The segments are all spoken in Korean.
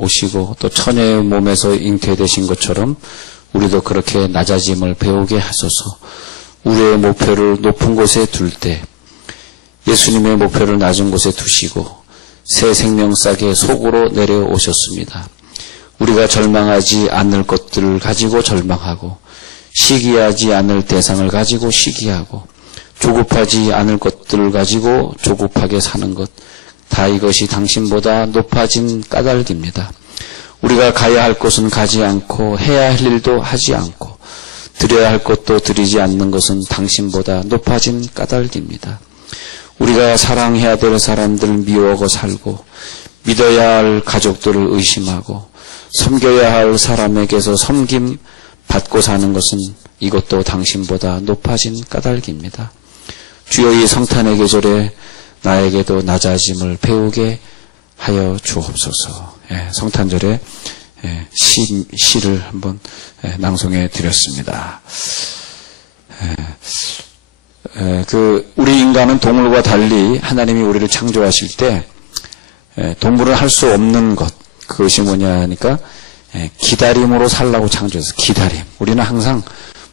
오시고 또 처녀의 몸에서 잉태되신 것처럼 우리도 그렇게 낮아짐을 배우게 하소서. 우리의 목표를 높은 곳에 둘 때 예수님의 목표를 낮은 곳에 두시고 새 생명싹의 속으로 내려오셨습니다. 우리가 절망하지 않을 것들을 가지고 절망하고 시기하지 않을 대상을 가지고 시기하고 조급하지 않을 것들을 가지고 조급하게 사는 것, 다 이것이 당신보다 높아진 까닭입니다. 우리가 가야 할 곳은 가지 않고 해야 할 일도 하지 않고 드려야 할 것도 드리지 않는 것은 당신보다 높아진 까닭입니다. 우리가 사랑해야 될 사람들을 미워하고 살고 믿어야 할 가족들을 의심하고 섬겨야 할 사람에게서 섬김 받고 사는 것은 이것도 당신보다 높아진 까닭입니다. 주여 이 성탄의 계절에 나에게도 낮아짐을 배우게 하여 주옵소서. 성탄절에 시를 한번 낭송해 드렸습니다. 우리 인간은 동물과 달리 하나님이 우리를 창조하실 때 동물은 할 수 없는 것, 그것이 뭐냐 하니까 기다림으로 살라고 창조해서 기다림. 우리는 항상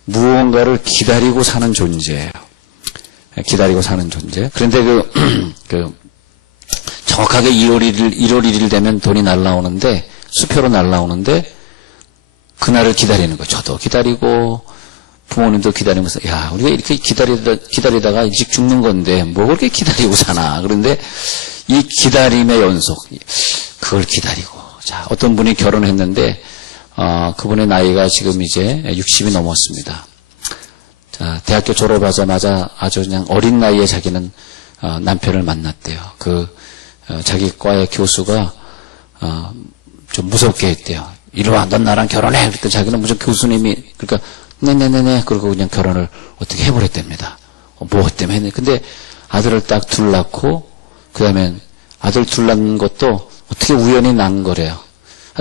무언가를 기다리고 사는 존재예요. 기다리고 사는 존재. 그런데 정확하게 1월 1일 되면 돈이 날라오는데, 수표로 날라오는데, 그날을 기다리는 거예요. 저도 기다리고, 부모님도 기다리면서, 야, 우리가 이렇게 기다리다가 일찍 죽는 건데, 뭐 그렇게 기다리고 사나. 그런데 이 기다림의 연속, 그걸 기다리고. 자, 어떤 분이 결혼했는데, 그분의 나이가 지금 이제 60이 넘었습니다. 자, 대학교 졸업하자마자 아주 그냥 어린 나이에 자기는 남편을 만났대요. 자기 과의 교수가 좀 무섭게 했대요. 이리 와, 넌 나랑 결혼해. 그랬더니 자기는 무슨 교수님이 그러니까 네네네네 그러고 그냥 결혼을 어떻게 해버렸답니다. 뭐 때문에 했네. 근데 아들을 딱 둘 낳고 그다음에 아들 둘 낳는 것도 어떻게 우연히 난 거래요.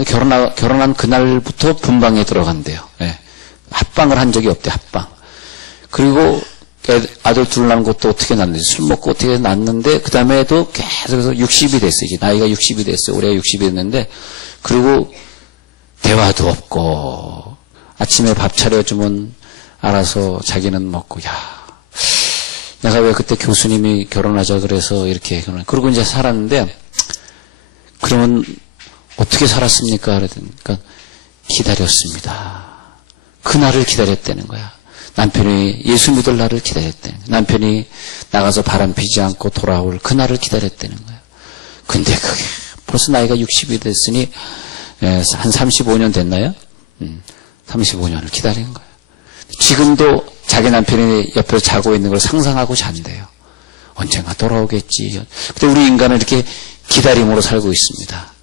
결혼한 그날부터 분방에 들어간대요. 예. 합방을 한 적이 없대. 합방. 그리고 아들 둘 낳은 것도 어떻게 낳는지 술 먹고 어떻게 낳는데 그 다음에도 계속해서 60이 됐어요. 이제 나이가 60이 됐어요. 올해 60이 됐는데 그리고 대화도 없고 아침에 밥 차려주면 알아서 자기는 먹고 야 내가 왜 그때 교수님이 결혼하자 그래서 이렇게 그러고 이제 살았는데 그러면 어떻게 살았습니까? 그러니까 기다렸습니다. 그날을 기다렸다는 거야. 남편이 예수 믿을 날을 기다렸다는 거야. 남편이 나가서 바람 피지 않고 돌아올 그날을 기다렸다는 거야. 근데 그게 벌써 나이가 60이 됐으니 한 35년 됐나요? 35년을 기다린 거예요. 지금도 자기 남편이 옆에서 자고 있는 걸 상상하고 잔대요. 언젠가 돌아오겠지. 근데 우리 인간은 이렇게 기다림으로 살고 있습니다.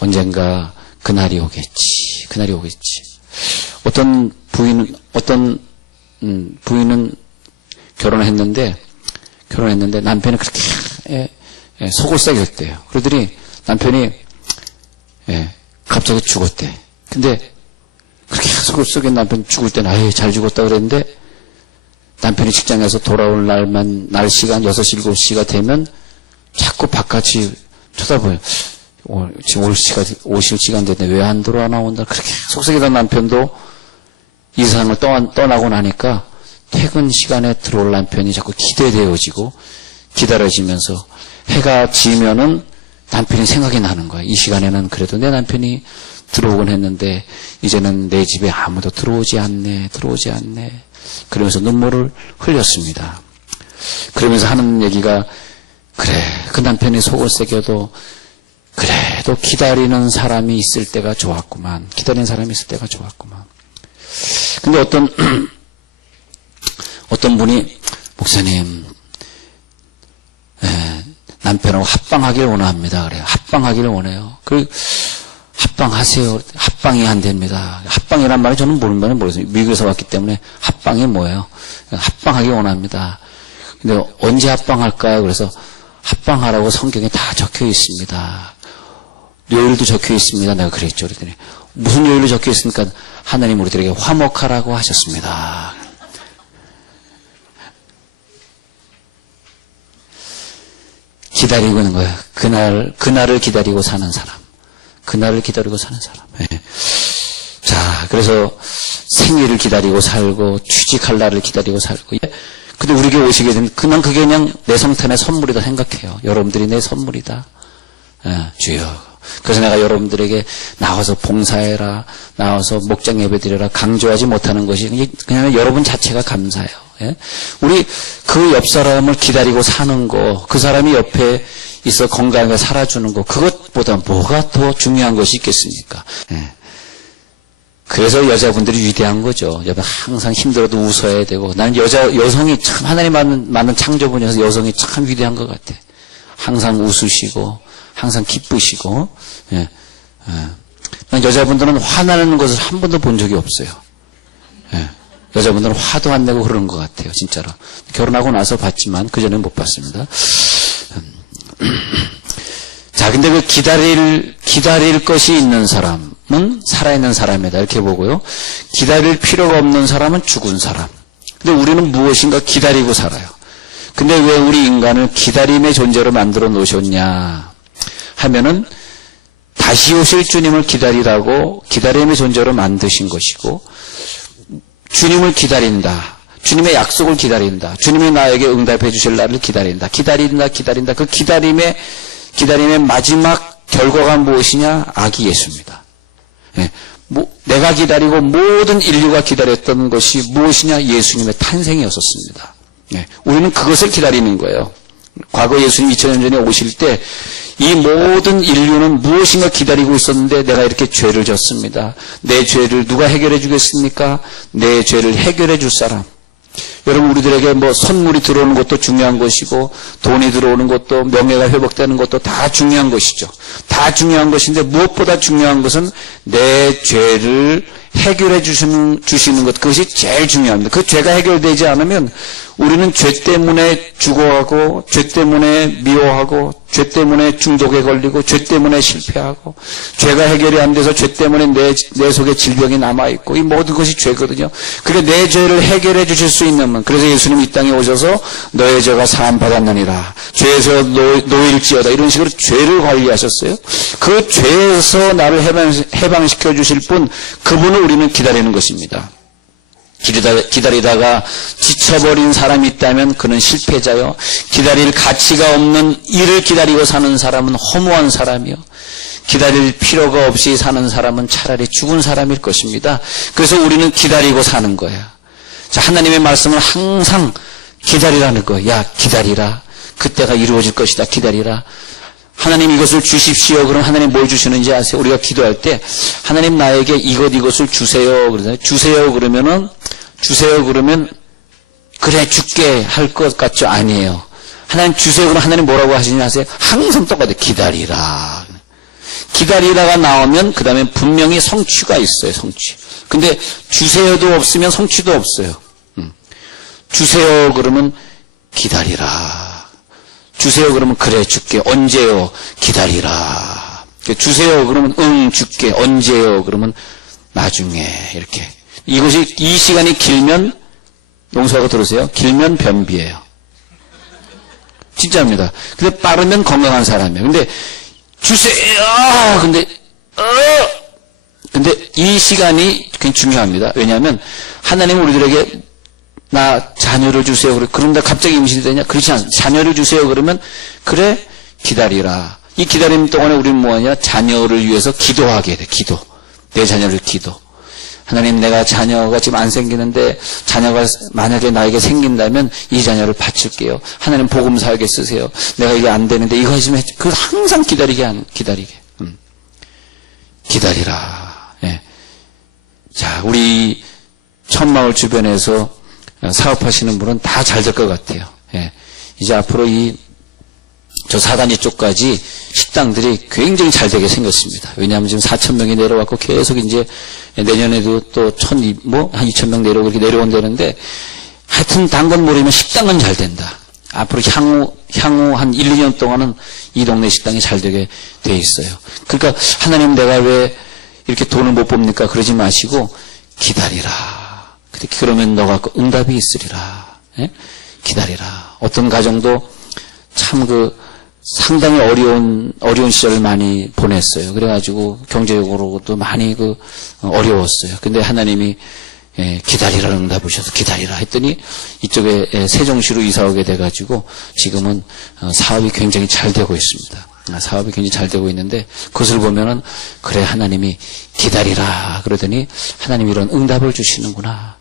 언젠가 그날이 오겠지. 그날이 오겠지. 어떤 부인은 결혼했는데 남편이 그렇게 속을 썩였대요. 그러더니 남편이 갑자기 죽었대. 근데 그렇게 속을 썩인 남편 죽을 때는 아유 잘 죽었다 그랬는데 남편이 직장에서 돌아올 날 시간 6시 7시가 되면 자꾸 바깥이 쳐다보여요. 지금 오실 시간 됐네. 왜 안 들어와 나온다. 그렇게 속썩이던 남편도 이 세상을 떠나고 나니까 퇴근 시간에 들어올 남편이 자꾸 기대되어지고 기다려지면서 해가 지면은 남편이 생각이 나는 거야. 이 시간에는 그래도 내 남편이 들어오곤 했는데 이제는 내 집에 아무도 들어오지 않네. 그러면서 눈물을 흘렸습니다. 그러면서 하는 얘기가 그래 그 남편이 속을 새겨도 그래도 기다리는 사람이 있을 때가 좋았구만. 근데 어떤 분이 목사님 남편하고 합방하길 원합니다. 그래요. 합방하기를 원해요. 합방하세요. 합방이 안 됩니다. 합방이란 말이 저는 모르겠어요. 미국에서 왔기 때문에 합방이 뭐예요? 합방하기 원합니다. 근데 언제 합방할까요? 그래서 합방하라고 성경에 다 적혀 있습니다. 요일도 적혀 있습니다. 내가 그랬죠. 그랬더니 무슨 요일로 적혀 있습니까? 하나님 우리들에게 화목하라고 하셨습니다. 기다리고 있는 거예요. 그날을 기다리고 사는 사람. 그날을 기다리고 사는 사람. 예. 자, 그래서 생일을 기다리고 살고 취직할 날을 기다리고 살고. 예. 근데 우리에게 오시게 되면 그게 그냥 내 성탄의 선물이다 생각해요. 여러분들이 내 선물이다. 예, 주여. 그래서 내가 여러분들에게 나와서 봉사해라, 나와서 목장 예배드려라 강조하지 못하는 것이 그냥 여러분 자체가 감사해요. 예? 우리 그 옆 사람을 기다리고 사는 거, 그 사람이 옆에 있어 건강하게 살아주는 거, 그것보다 뭐가 더 중요한 것이 있겠습니까? 예. 그래서 여자분들이 위대한 거죠. 여러분 항상 힘들어도 웃어야 되고, 나는 여성이 참 하나님 만든 창조분이어서 여성이 참 위대한 것 같아. 항상 웃으시고, 항상 기쁘시고, 예. 예. 난 여자분들은 화나는 것을 한 번도 본 적이 없어요. 예. 여자분들은 화도 안 내고 그러는 것 같아요, 진짜로. 결혼하고 나서 봤지만, 그전에는 못 봤습니다. 자, 근데 그 기다릴 것이 있는 사람은 살아있는 사람이다. 이렇게 보고요. 기다릴 필요가 없는 사람은 죽은 사람. 근데 우리는 무엇인가 기다리고 살아요. 근데 왜 우리 인간을 기다림의 존재로 만들어 놓으셨냐 하면은 다시 오실 주님을 기다리라고 기다림의 존재로 만드신 것이고, 주님을 기다린다. 주님의 약속을 기다린다. 주님이 나에게 응답해 주실 날을 기다린다. 기다린다. 그 기다림의 마지막 결과가 무엇이냐? 아기 예수입니다. 예. 내가 기다리고 모든 인류가 기다렸던 것이 무엇이냐? 예수님의 탄생이었었습니다. 예. 우리는 그것을 기다리는 거예요. 과거 예수님 2000년 전에 오실 때 이 모든 인류는 무엇인가 기다리고 있었는데 내가 이렇게 죄를 졌습니다. 내 죄를 누가 해결해 주겠습니까? 내 죄를 해결해 줄 사람. 여러분, 우리들에게 선물이 들어오는 것도 중요한 것이고, 돈이 들어오는 것도, 명예가 회복되는 것도 다 중요한 것이죠. 다 중요한 것인데, 무엇보다 중요한 것은 내 죄를 해결해 주시는 것, 그것이 제일 중요합니다. 그 죄가 해결되지 않으면 우리는 죄 때문에 죽어가고, 죄 때문에 미워하고, 죄 때문에 중독에 걸리고, 죄 때문에 실패하고, 죄가 해결이 안 돼서 죄 때문에 내 속에 질병이 남아있고, 이 모든 것이 죄거든요. 그래, 내 죄를 해결해 주실 수 있는 분. 그래서 예수님 이 땅에 오셔서 너의 죄가 사함받았느니라. 죄에서 놓일지어다. 이런 식으로 죄를 관리하셨어요. 그 죄에서 나를 해방시켜 주실 분, 그분을 우리는 기다리는 것입니다. 기다리다가 지쳐버린 사람이 있다면 그는 실패자요. 기다릴 가치가 없는 일을 기다리고 사는 사람은 허무한 사람이요. 기다릴 필요가 없이 사는 사람은 차라리 죽은 사람일 것입니다. 그래서 우리는 기다리고 사는 거야. 자, 하나님의 말씀을 항상 기다리라는 거야. 야, 기다리라. 그때가 이루어질 것이다. 기다리라. 하나님 이것을 주십시오. 그럼 하나님 뭘 주시는지 아세요? 우리가 기도할 때 하나님 나에게 이것을 주세요. 그러잖아요. 주세요 그러면 그래 줄게 할 것 같죠? 아니에요. 하나님 주세요. 그럼 하나님 뭐라고 하시냐 아세요? 항상 똑같아요. 기다리라. 기다리다가 나오면 그 다음에 분명히 성취가 있어요. 성취. 근데 주세요도 없으면 성취도 없어요. 주세요 그러면 기다리라. 주세요 그러면 그래 줄게. 언제요? 기다리라. 주세요 그러면 응 줄게. 언제요? 그러면 나중에. 이렇게. 이 시간이 길면, 용서하고 들으세요. 길면 변비예요. 진짜입니다. 근데 빠르면 건강한 사람이에요. 근데 주세요. 근데 이 시간이 굉장히 중요합니다. 왜냐하면 하나님 우리들에게 나 자녀를 주세요. 그런데 갑자기 임신이 되냐? 그렇지 않습니다. 자녀를 주세요. 그러면 그래 기다리라. 이 기다림 동안에 우리는 뭐하냐? 자녀를 위해서 기도하게 돼. 기도. 내 자녀를 기도. 하나님 내가 자녀가 지금 안 생기는데 자녀가 만약에 나에게 생긴다면 이 자녀를 바칠게요. 하나님 복음 살게 쓰세요. 내가 이게 안 되는데 이거 좀 해. 그걸 항상 기다리게. 기다리라. 예. 자, 우리 천마을 주변에서 사업하시는 분은 다 잘 될 것 같아요. 예. 이제 앞으로 저 사단지 쪽까지 식당들이 굉장히 잘 되게 생겼습니다. 왜냐하면 지금 4,000명이 내려왔고 계속 이제 내년에도 또 한 2,000명 내려오고 이렇게 내려온다는데 하여튼 단 건 모르면 식당은 잘 된다. 앞으로 향후 한 1, 2년 동안은 이 동네 식당이 잘 되게 돼 있어요. 그러니까 하나님 내가 왜 이렇게 돈을 못 봅니까? 그러지 마시고 기다리라. 그러면 너가 응답이 있으리라. 예? 기다리라. 어떤 가정도 참 상당히 어려운 시절을 많이 보냈어요. 그래가지고 경제적으로도 많이 어려웠어요. 근데 하나님이 기다리라는 응답을 주셔서 기다리라 했더니 이쪽에 세종시로 이사 오게 돼가지고 지금은 사업이 굉장히 잘 되고 있습니다. 사업이 굉장히 잘 되고 있는데 그것을 보면은 그래 하나님이 기다리라 그러더니 하나님이 이런 응답을 주시는구나.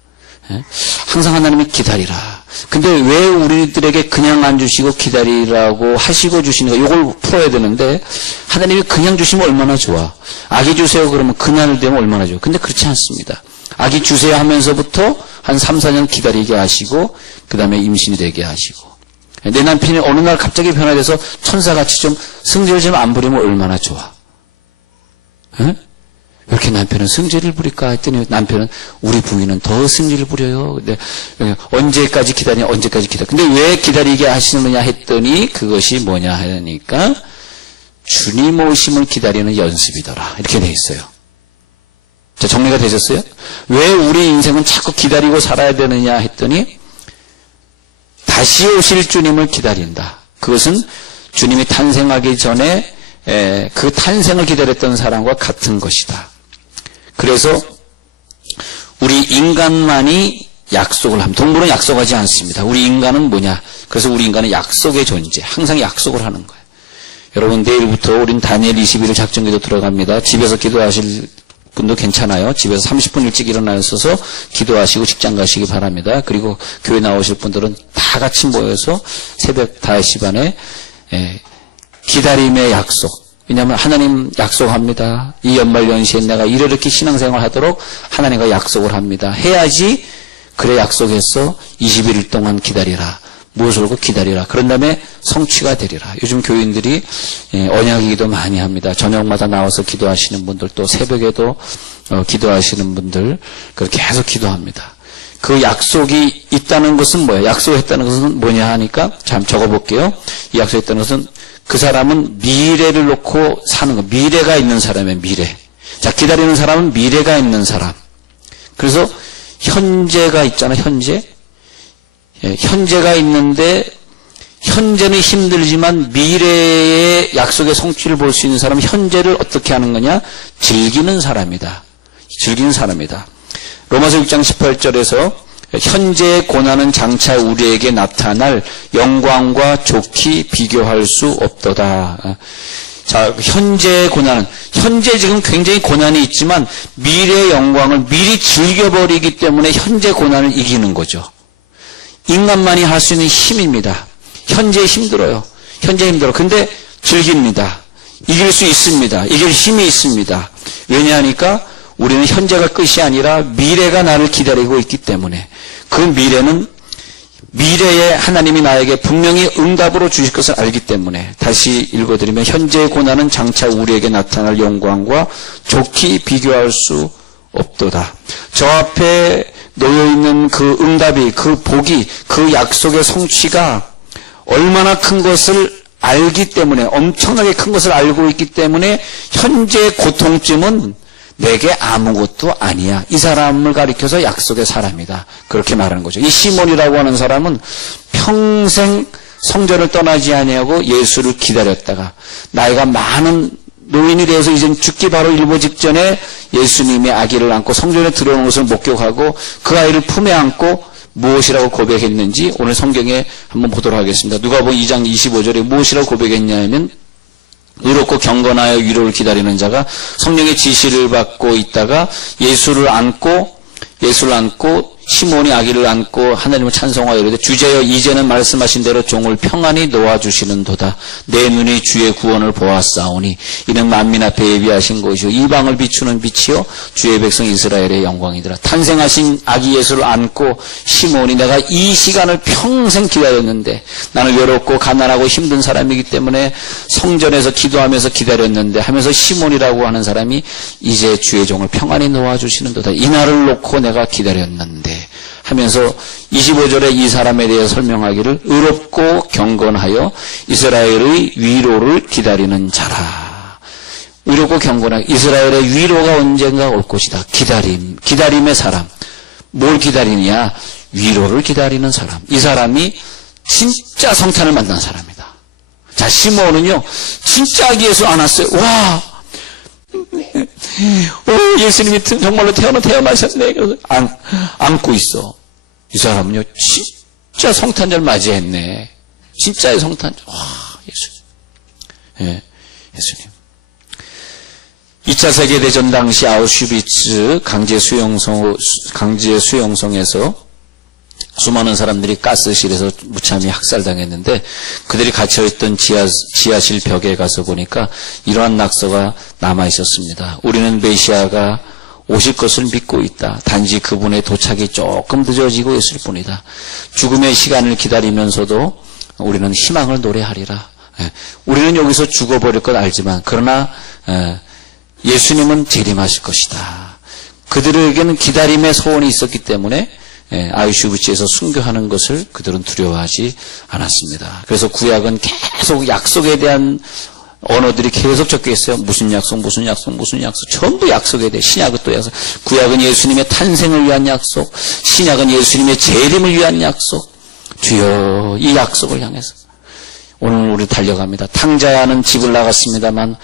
항상 하나님이 기다리라. 근데 왜 우리들에게 그냥 안 주시고 기다리라고 하시고 주시는가? 이걸 풀어야 되는데 하나님이 그냥 주시면 얼마나 좋아. 아기 주세요 그러면 그날 되면 얼마나 좋아. 근데 그렇지 않습니다. 아기 주세요 하면서부터 한 3, 4년 기다리게 하시고 그 다음에 임신이 되게 하시고 내 남편이 어느 날 갑자기 변화돼서 천사같이 좀 승질을 좀 안 부리면 얼마나 좋아. 왜 이렇게 남편은 승질을 부릴까 했더니 남편은 우리 부인은 더 승질을 부려요. 근데 언제까지 기다리냐 언제까지 기다려. 근데 왜 기다리게 하시느냐 했더니 그것이 뭐냐 하니까 주님 오심을 기다리는 연습이더라. 이렇게 돼 있어요. 자, 정리가 되셨어요? 왜 우리 인생은 자꾸 기다리고 살아야 되느냐 했더니 다시 오실 주님을 기다린다. 그것은 주님이 탄생하기 전에 그 탄생을 기다렸던 사람과 같은 것이다. 그래서 우리 인간만이 약속을 합니다. 동물은 약속하지 않습니다. 우리 인간은 뭐냐? 그래서 우리 인간은 약속의 존재. 항상 약속을 하는 거예요. 여러분 내일부터 우린 다니엘 21일 작전기도 들어갑니다. 집에서 기도하실 분도 괜찮아요. 집에서 30분 일찍 일어나셔서 기도하시고 직장 가시기 바랍니다. 그리고 교회 나오실 분들은 다 같이 모여서 새벽 5시 반에 기다림의 약속. 왜냐하면 하나님 약속합니다. 이 연말연시에 내가 이렇게 신앙생활 하도록 하나님과 약속을 합니다. 해야지 그래 약속했어. 21일 동안 기다리라. 무엇을 하고 기다리라. 그런 다음에 성취가 되리라. 요즘 교인들이 언약기도 많이 합니다. 저녁마다 나와서 기도하시는 분들 또 새벽에도 기도하시는 분들 그렇게 계속 기도합니다. 그 약속이 있다는 것은 뭐예요? 약속했다는 것은 뭐냐 하니까 참 적어볼게요. 이 약속했다는 것은 그 사람은 미래를 놓고 사는 거. 미래가 있는 사람이에요. 미래. 자, 기다리는 사람은 미래가 있는 사람. 그래서 현재가 있잖아. 현재. 현재가 있는데 현재는 힘들지만 미래의 약속의 성취를 볼 수 있는 사람은 현재를 어떻게 하는 거냐? 즐기는 사람이다. 즐기는 사람이다. 로마서 6장 18절에서 현재의 고난은 장차 우리에게 나타날 영광과 좋게 비교할 수 없도다. 자, 현재의 고난은 현재 지금 굉장히 고난이 있지만 미래의 영광을 미리 즐겨버리기 때문에 현재 고난을 이기는 거죠. 인간만이 할 수 있는 힘입니다. 현재 힘들어요. 현재 힘들어. 근데 즐깁니다. 이길 수 있습니다. 이길 힘이 있습니다. 왜냐하니까 우리는 현재가 끝이 아니라 미래가 나를 기다리고 있기 때문에 그 미래는 미래에 하나님이 나에게 분명히 응답으로 주실 것을 알기 때문에 다시 읽어드리면 현재의 고난은 장차 우리에게 나타날 영광과 좋게 비교할 수 없도다. 저 앞에 놓여있는 그 응답이, 그 복이, 그 약속의 성취가 얼마나 큰 것을 알기 때문에, 엄청나게 큰 것을 알고 있기 때문에 현재 고통쯤은 내게 아무것도 아니야. 이 사람을 가리켜서 약속의 사람이다. 그렇게 말하는 거죠. 이 시몬이라고 하는 사람은 평생 성전을 떠나지 아니하고 예수를 기다렸다가 나이가 많은 노인이 되어서 이제 죽기 바로 일보 직전에 예수님의 아기를 안고 성전에 들어오는 것을 목격하고 그 아이를 품에 안고 무엇이라고 고백했는지 오늘 성경에 한번 보도록 하겠습니다. 누가복음 2장 25절에 무엇이라고 고백했냐면 의롭고 경건하여 위로를 기다리는 자가 성령의 지시를 받고 있다가 예수를 안고 시몬이 아기를 안고 하나님을 찬송하여 이르되 주제여 이제는 말씀하신 대로 종을 평안히 놓아주시는도다. 내 눈이 주의 구원을 보았사오니 이는 만민 앞에 예비하신 것이요 이방을 비추는 빛이요 주의 백성 이스라엘의 영광이더라. 탄생하신 아기 예수를 안고 시몬이 내가 이 시간을 평생 기다렸는데 나는 외롭고 가난하고 힘든 사람이기 때문에 성전에서 기도하면서 기다렸는데 하면서 시몬이라고 하는 사람이 이제 주의 종을 평안히 놓아주시는도다. 이 날을 놓고 내가 기다렸는데 하면서 25절에 이 사람에 대해 설명하기를 의롭고 경건하여 이스라엘의 위로를 기다리는 자라. 의롭고 경건하여 이스라엘의 위로가 언젠가 올 것이다. 기다림의 사람. 뭘 기다리느냐? 위로를 기다리는 사람. 이 사람이 진짜 성탄을 만난 사람이다. 자, 시므온은요, 진짜 아기 예수 안았어요. 와! 오, 예수님이 정말로 태어나셨네. 그래서 안고 있어. 이 사람은요, 진짜 성탄절 맞이했네. 진짜의 성탄절. 와, 예수님. 예, 예수님. 2차 세계대전 당시 아우슈비츠 강제 수용소에서 수많은 사람들이 가스실에서 무참히 학살당했는데 그들이 갇혀있던 지하실 벽에 가서 보니까 이러한 낙서가 남아있었습니다. 우리는 메시아가 오실 것을 믿고 있다. 단지 그분의 도착이 조금 늦어지고 있을 뿐이다. 죽음의 시간을 기다리면서도 우리는 희망을 노래하리라. 우리는 여기서 죽어버릴 것 알지만 그러나 예수님은 재림하실 것이다. 그들에게는 기다림의 소원이 있었기 때문에 아우슈비츠에서 순교하는 것을 그들은 두려워하지 않았습니다. 그래서 구약은 계속 약속에 대한 언어들이 계속 적혀 있어요. 무슨 약속, 무슨 약속, 무슨 약속. 전부 약속에 대해. 신약은 또 약속. 구약은 예수님의 탄생을 위한 약속. 신약은 예수님의 재림을 위한 약속. 주여, 이 약속을 향해서 오늘 우리 달려갑니다. 탕자야는 집을 나갔습니다만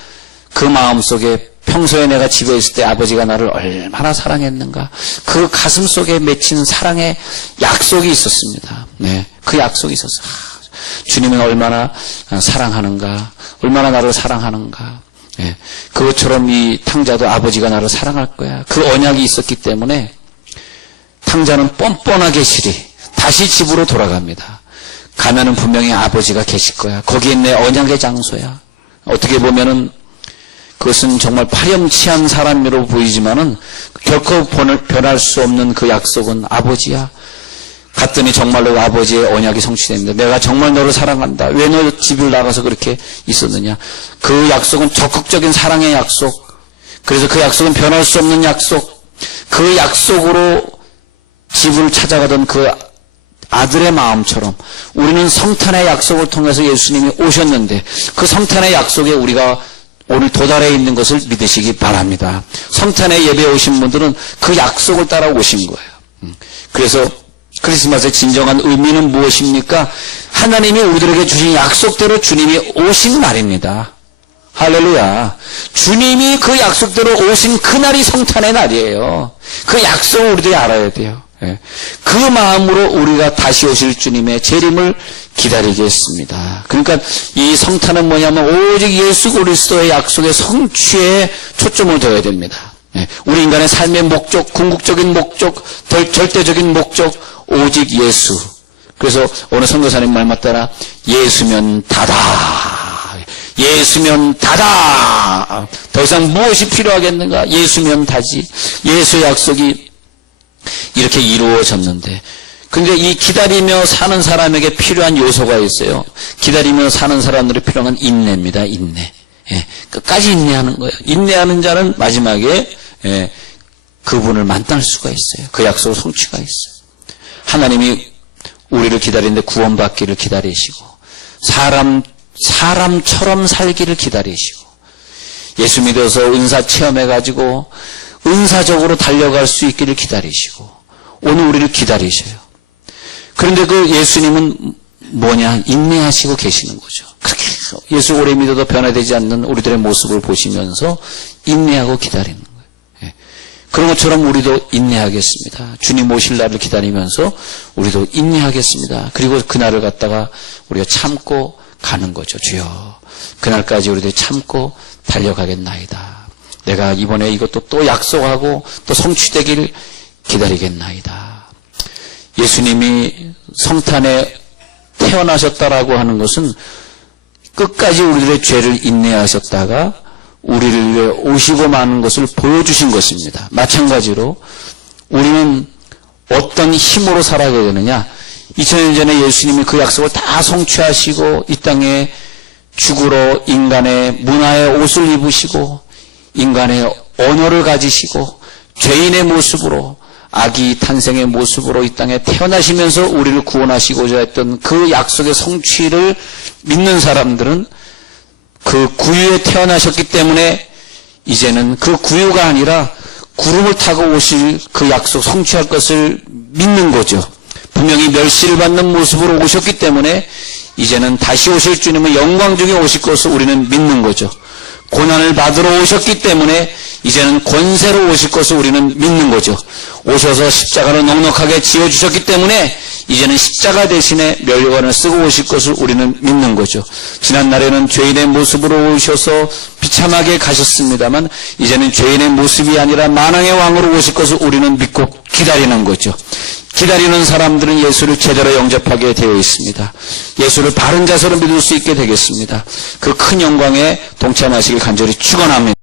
그 마음속에 평소에 내가 집에 있을 때 아버지가 나를 얼마나 사랑했는가. 그 가슴 속에 맺힌 사랑의 약속이 있었습니다. 네, 그 약속이 있었어요. 주님은 얼마나 사랑하는가, 얼마나 나를 사랑하는가. 네, 그것처럼 이 탕자도 아버지가 나를 사랑할 거야. 그 언약이 있었기 때문에 탕자는 뻔뻔하게 다시 집으로 돌아갑니다. 가면은 분명히 아버지가 계실 거야. 거기에 내 언약의 장소야. 어떻게 보면은 그것은 정말 파렴치한 사람으로 보이지만은 결코 변할 수 없는 그 약속은 아버지야. 갔더니 정말로 아버지의 언약이 성취됩니다. 내가 정말 너를 사랑한다. 왜 너 집을 나가서 그렇게 있었느냐. 그 약속은 적극적인 사랑의 약속. 그래서 그 약속은 변할 수 없는 약속. 그 약속으로 집을 찾아가던 그 아들의 마음처럼 우리는 성탄의 약속을 통해서 예수님이 오셨는데 그 성탄의 약속에 우리가 오늘 도달해 있는 것을 믿으시기 바랍니다. 성탄에 예배에 오신 분들은 그 약속을 따라 오신 거예요. 그래서 크리스마스의 진정한 의미는 무엇입니까? 하나님이 우리들에게 주신 약속대로 주님이 오신 날입니다. 할렐루야. 주님이 그 약속대로 오신 그날이 성탄의 날이에요. 그 약속을 우리들이 알아야 돼요. 그 마음으로 우리가 다시 오실 주님의 재림을 기다리겠습니다. 그러니까 이 성탄은 뭐냐면 오직 예수 그리스도의 약속의 성취에 초점을 둬야 됩니다. 우리 인간의 삶의 목적, 궁극적인 목적, 절대적인 목적 오직 예수. 그래서 어느 선교사님 말 맞따라 예수면 다다. 예수면 다다. 더 이상 무엇이 필요하겠는가? 예수면 다지. 예수의 약속이 이렇게 이루어졌는데 근데 이 기다리며 사는 사람에게 필요한 요소가 있어요. 기다리며 사는 사람들이 필요한 건 인내입니다. 인내. 끝까지 인내하는 거예요. 인내하는 자는 마지막에 그분을 만날 수가 있어요. 그 약속 성취가 있어요. 하나님이 우리를 기다리는데 구원받기를 기다리시고 사람처럼 살기를 기다리시고 예수 믿어서 은사 체험해가지고 은사적으로 달려갈 수 있기를 기다리시고 오늘 우리를 기다리셔요. 그런데 그 예수님은 뭐냐? 인내하시고 계시는 거죠. 그렇게 예수 오래 믿어도 변화되지 않는 우리들의 모습을 보시면서 인내하고 기다리는 거예요. 그런 것처럼 우리도 인내하겠습니다. 주님 오실 날을 기다리면서 우리도 인내하겠습니다. 그리고 그날을 갖다가 우리가 참고 가는 거죠. 주여 그날까지 우리들이 참고 달려가겠나이다. 내가 이번에 이것도 또 약속하고 또 성취되길 기다리겠나이다. 예수님이 성탄에 태어나셨다라고 하는 것은 끝까지 우리들의 죄를 인내하셨다가 우리를 위해 오시고 마는 것을 보여주신 것입니다. 마찬가지로 우리는 어떤 힘으로 살아야 되느냐. 2000년 전에 예수님이 그 약속을 다 성취하시고 이 땅에 죽으러 인간의 문화의 옷을 입으시고 인간의 언어를 가지시고 죄인의 모습으로 아기 탄생의 모습으로 이 땅에 태어나시면서 우리를 구원하시고자 했던 그 약속의 성취를 믿는 사람들은 그 구유에 태어나셨기 때문에 이제는 그 구유가 아니라 구름을 타고 오실 그 약속 성취할 것을 믿는 거죠. 분명히 멸시를 받는 모습으로 오셨기 때문에 이제는 다시 오실 주님의 영광 중에 오실 것을 우리는 믿는 거죠. 고난을 받으러 오셨기 때문에 이제는 권세로 오실 것을 우리는 믿는 거죠. 오셔서 십자가를 넉넉하게 지어주셨기 때문에 이제는 십자가 대신에 멸관을 쓰고 오실 것을 우리는 믿는 거죠. 지난날에는 죄인의 모습으로 오셔서 비참하게 가셨습니다만 이제는 죄인의 모습이 아니라 만왕의 왕으로 오실 것을 우리는 믿고 기다리는 거죠. 기다리는 사람들은 예수를 제대로 영접하게 되어 있습니다. 예수를 바른 자세로 믿을 수 있게 되겠습니다. 그 큰 영광에 동참하시길 간절히 축원합니다.